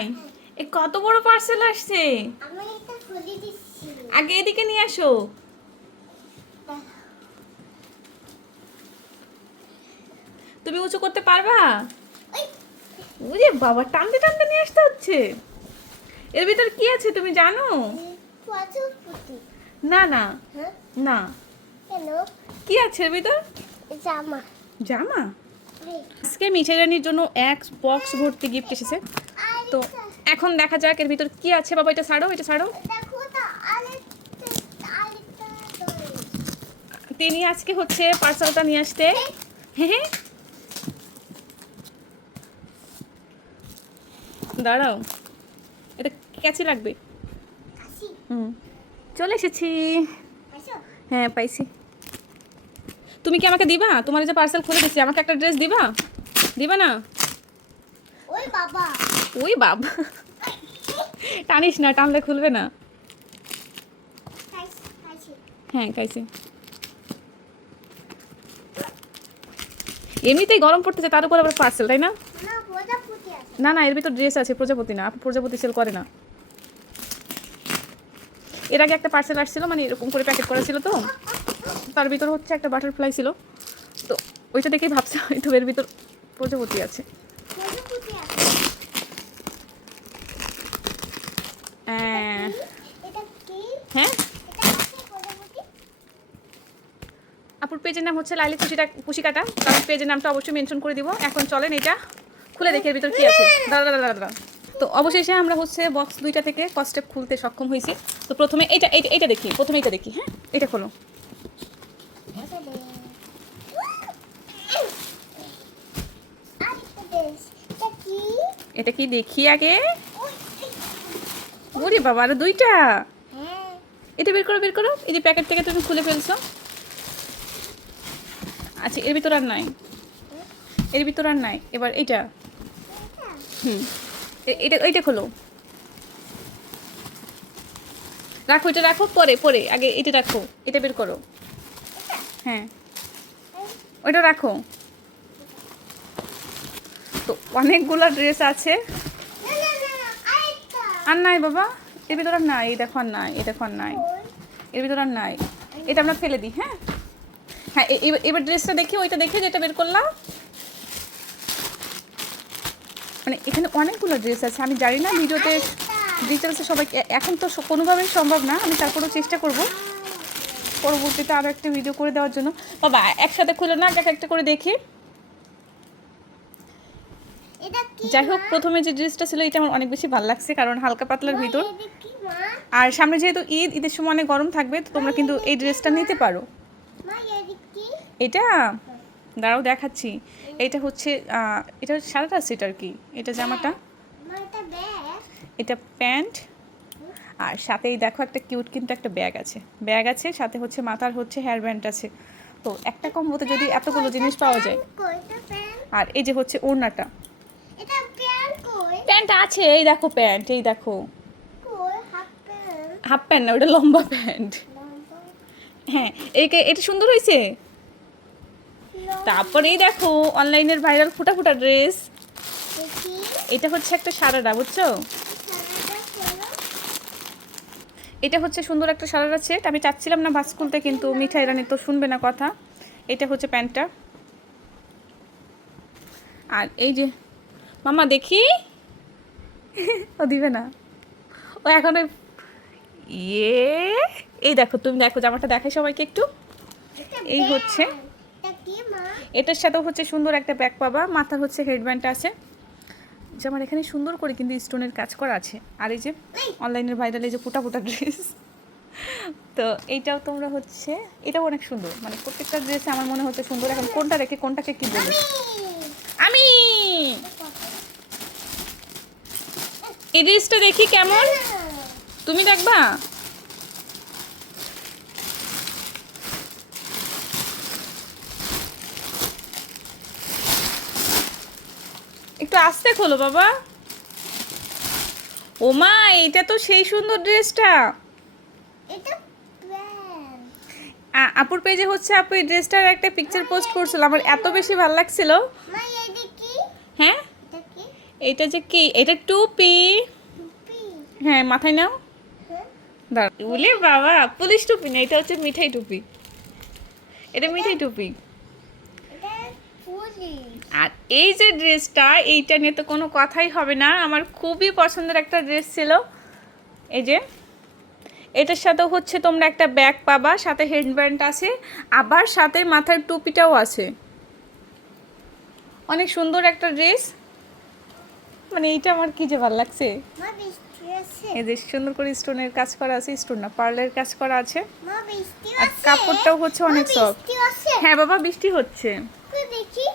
নাই। এ কত বড় পার্সেল আসছে। আমি এটা খুলে দিচ্ছি। আগে এদিকে নিয়ে আসো। তুমি উঁচু করতে পারবা? ওরে বাবা, টানতে টানতে নিয়ে আসতে হচ্ছে। এর ভিতর কি আছে তুমি জানো? প্রজাপতি। না না হ্যাঁ? না। কেন? কি আছে এর ভিতর? জামা। জামা? এই, আজকে মিঠাই রানীর জন্য এক বক্স ভর্তি গিফট এসেছে। তো এখন দেখা যাক এর ভিতর কি আছে। বাবা এটা ছাড়ো, এটা ছাড়ো। দেখো তো আরেকটা দই। তিনি আজকে হচ্ছে পার্সেলটা নিয়ে আসতে। হ্যাঁ হ্যাঁ, দাঁড়াও, এটা ক্যাচি লাগবে। আসি। চলে এসেছি। আসো। হ্যাঁ পাইছি। তুমি কি আমাকে দিবা? তোমার এই যে পার্সেল খুলে দিচ্ছি, আমাকে একটা ড্রেস দিবা? দিবা না? ওই বাবা। ওই বাবা, টানিস না, টানলে খুলবে না। আসি। হ্যাঁ খাইছি। এমনিতেই গরম পড়তেছে, তার উপর আবার পার্সেল, তাই না? না, প্রজাপতি আছে। না না, এর ভিতর ড্রেস আছে, প্রজাপতি না। প্রজাপতি সেল করে না। এর আগে একটা পার্সেল আসছিল, মানে এরকম করে প্যাকেট করা ছিল, তো তার ভিতর হচ্ছে একটা বাটারফ্লাই ছিল। তো ওইটা দেখেই ভাবছি হয়তো এর ভিতর প্রজাপতি আছে। প্রজাপতি আছে। হ্যাঁ এটা কি? হ্যাঁ, এটা আছে প্রজাপতি? আপুর পেজের নাম হচ্ছে লাইলি কুশিকাটা। তার পেজের নামটা অবশ্যই মেনশন করে দিব। এখন চলেন এটা খুলে দেখি এর ভিতর কি আছে। দাঁড়া দাঁড়া দাঁড়া দাঁড়া। তো অবশেষে আমরা হচ্ছে বক্স দুইটা থেকে কস্টেপ খুলতে সক্ষম হয়েছি। তো প্রথমে এইটা এইটা এইটা দেখি, প্রথমে এইটা দেখি। হ্যাঁ, এটা খোলো। এটা দে। আরেকটা দেশ। এটা কি? এটা কি দেখি আগে। ওই, এই, ওরে বাবা, আরো দুইটা। হ্যাঁ। এটা বের করো, বের করো। এই যে প্যাকেট থেকে তুমি খুলে ফেলছো। আচ্ছা, এর ভিতর আর নাই, এর ভিতর আর নাই। এবার এইটা। এটা? হুম, এটা এইটা খোলো। রাখো, এটা রাখো, পরে পরে আগে এটা রাখো। এটা বের করো। এটা? হ্যাঁ, এই, ওইটা রাখো। তো অনেকগুলো ড্রেস আছে। না না না না, আরেকটা। আর নাই বাবা, এর ভিতর আর নাই। এই দেখো আর নাই, এই দেখো আর নাই, ওই, এর ভিতর আর নাই। এটা আমরা ফেলে দিই। হ্যাঁ হ্যাঁ, এবার ড্রেসটা দেখি, ওইটা দেখে যেটা বের করলাম। মানে এখানে অনেকগুলো ড্রেস আছে, আমি জানি না ভিডিওতে ডিটেলসে সবাই এখন তো কোনোভাবেই সম্ভব না। আমি তারপরেও চেষ্টা করব পরবর্তীতে আরও একটা ভিডিও করে দেওয়ার জন্য। বাবা একসাথে খুলে না, এক একটা করে দেখি। এটা কি? যাই হোক, মা? প্রথমে যে ড্রেসটা ছিল এটা আমার অনেক বেশি ভালো লাগছে, কারণ হালকা পাতলার মা, ভিতর। এটা কি মা? আর সামনে যেহেতু ঈদের সময় অনেক গরম থাকবে, তো তোমরা কিন্তু এই ড্রেসটা নিতে পারো। মা, এটা কি? এটা দাঁড়াও দেখাচ্ছি। এটা হচ্ছে এটা সারাটা সেট আর কি। এটা জামাটা, মা, এটা ব্যাগ? এটা প্যান্ট, আর সাথেই দেখো একটা কিউট কিন্তু একটা ব্যাগ আছে। ব্যাগ আছে, সাথে হচ্ছে মাথার হচ্ছে হেয়ার ব্যান্ড আছে। তো একটা কম্বোতে যদি এতগুলো জিনিস পাওয়া যায়। কই? এটা প্যান্ট? আর এই যে হচ্ছে ওড়নাটা। এটা প্যান্ট কই? প্যান্ট আছে, এই দেখো প্যান্ট, এই দেখো। কই? Half pant? হাফ প্যান্ট না, ওটা লম্বা প্যান্ট। লম্বা? হ্যাঁ, এটা সুন্দর হয়েছে। তারপর এই দেখো অনলাইনের ভাইরাল ফুটা ফুটা ড্রেস। দেখি। এটা হচ্ছে একটা সারারা, বুঝছো? সারাটা খোলো। এটা হচ্ছে সুন্দর একটা সারারা সেট। আমি চাচ্ছিলাম না ভাজ খুলতে, কিন্তু মিঠাই রানী তো শুনবে না কথা। এটা হচ্ছে প্যান্টটা। আর এই যে মামা দেখি, ও দিবে না, ও এখন ইয়ে, এই দেখো, তুমি দেখো জামাটা দেখাই সবাইকে একটু। এটা এই ব্যাগ। হচ্ছে, এটা কি মা? এটার সাথে হচ্ছে সুন্দর একটা ব্যাগ পাবা। মাথার হচ্ছে হেডব্যান্ড আছে। জামার এখানে সুন্দর করে কিন্তু স্টোনের কাজ করা আছে। আর এই যে অনলাইনের ভাইরাল এই যে ফুটা ফুটা ড্রেস। তো এইটাও তোমরা হচ্ছে, এটাও অনেক সুন্দর। মানে প্রত্যেকটা ড্রেসে আমার মনে হচ্ছে সুন্দর। এখন কোনটা রেখে কোনটাকে কি বলি আমি। এই ড্রেসটা দেখি কেমন, তুমি দেখবা? একটু আস্তে খোলো বাবা। ও মা, এটা তো সেই সুন্দর ড্রেসটা। এটা প্যান্ট। আপুর পেজে হচ্ছে আপু এই ড্রেসটার একটা পিকচার পোস্ট করছিল, আমার এত বেশি ভালো লাগছিল। মা, এটা কি? হ্যাঁ, এটা কি? এটা যে কি, এটা টুপি। টুপি। হ্যাঁ মাথায় নাও। হ্যাঁ দাঁড়া, বলে বাবা পুলিশ টুপি না, এটা হচ্ছে মিঠাই টুপি। এটা মিঠাই টুপি। এটা পুলিশ। আর এই যে ড্রেসটা, এইটা নিয়ে তো কোনো কথাই হবে না, আমার খুবই পছন্দের একটা ড্রেস ছিল। এই যে এটার সাথে হচ্ছে তোমরা একটা ব্যাগ পাবা, সাথে হেডব্যান্ড আছে, আবার সাথে মাথার টুপিটাও আছে। অনেক সুন্দর একটা ড্রেস, মানে এইটা আমার কি যে ভালো লাগছে। মা বৃষ্টি আছে। এই যে সুন্দর করে স্টোনের কাজ করা আছে, স্টোন না পার্লের কাজ করা আছে, মা বৃষ্টি আর আছে। কাপড়টাও হচ্ছে অনেক মা, সফট। বৃষ্টি আছে। হ্যাঁ বাবা বৃষ্টি হচ্ছে। কই দেখি।